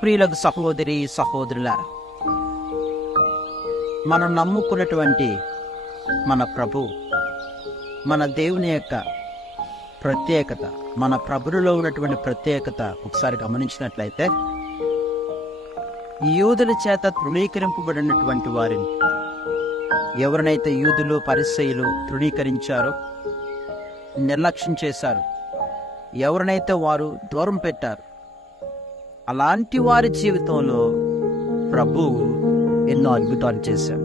ప్రియులకు సహోదరి సహోదరులారా, మనం నమ్ముకున్నటువంటి మన ప్రభు, మన దేవుని యొక్క ప్రత్యేకత, మన ప్రభువులో ఉన్నటువంటి ప్రత్యేకత ఒకసారి గమనించినట్లయితే, యూదుల చేత తృణీకరింపబడినటువంటి వారిని, ఎవరినైతే యూదులు పరిసయ్యులు తృణీకరించారో, నిర్లక్ష్యం చేశారు, ఎవరినైతే వారు దూరం పెట్టారు, అలాంటి వారి జీవితంలో ప్రభువు ఎన్నో అద్భుతాలు చేశాడు.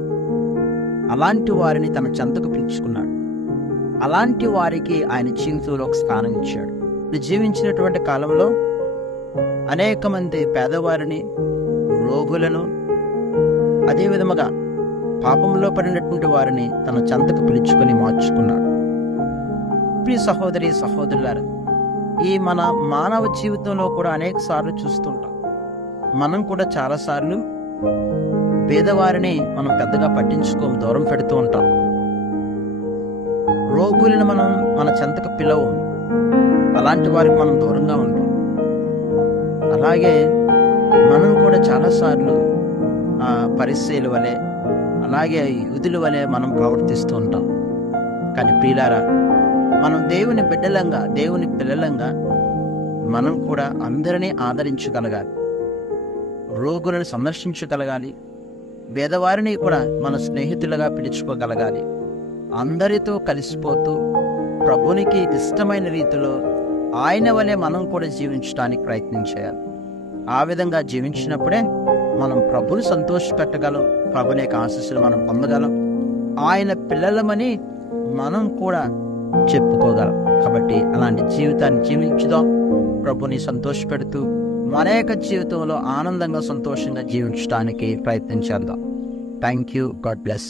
అలాంటి వారిని తన చెంతకు పిలుచుకున్నాడు. అలాంటి వారికి ఆయన జీవితంలో ఒక స్థానం ఇచ్చాడు. జీవించినటువంటి కాలంలో అనేక మంది పేదవారిని, రోగులను, అదేవిధముగా పాపంలో పడినటువంటి వారిని తన చెంతకు పిలుచుకొని మార్చుకున్నాడు. ప్రియ సహోదరి సహోదరులారా, ఈ మన మానవ జీవితంలో కూడా అనేక సార్లు చూస్తుంటాం. మనం కూడా చాలాసార్లు పేదవారిని మనం పెద్దగా పట్టించుకోము, దూరం పెడుతూ ఉంటాం. రోగులను మనం మన చెంతకు పిలవం, అలాంటి వారికి మనం దూరంగా ఉంటాం. అలాగే మనం కూడా చాలాసార్లు పరిసయ్యుల వలె, అలాగే యూదుల వలె మనం ప్రవర్తిస్తూ ఉంటాం. కానీ ప్రియులారా, మనం దేవుని బిడ్డలంగా, దేవుని పిల్లలంగా మనం కూడా అందరినీ ఆదరించగలగాలి, రోగులను సందర్శించగలగాలి, పేదవారిని కూడా మన స్నేహితులుగా పిలుచుకోగలగాలి. అందరితో కలిసిపోతూ ప్రభునికి ఇష్టమైన రీతిలో ఆయన వలె మనం కూడా జీవించడానికి ప్రయత్నం చేయాలి. ఆ విధంగా జీవించినప్పుడే మనం ప్రభుని సంతోషపెట్టగలం, ప్రభుని యొక్క ఆశీస్సులు మనం పొందగలం, ఆయన పిల్లలమని మనం కూడా చెప్పుకోగలం. కాబట్టి అలాంటి జీవితాన్ని జీవించుదాం, ప్రభుని సంతోషపెడుతూ మన యొక్క జీవితంలో ఆనందంగా, సంతోషంగా జీవించడానికి ప్రయత్నం చేద్దాం. Thank you. God bless.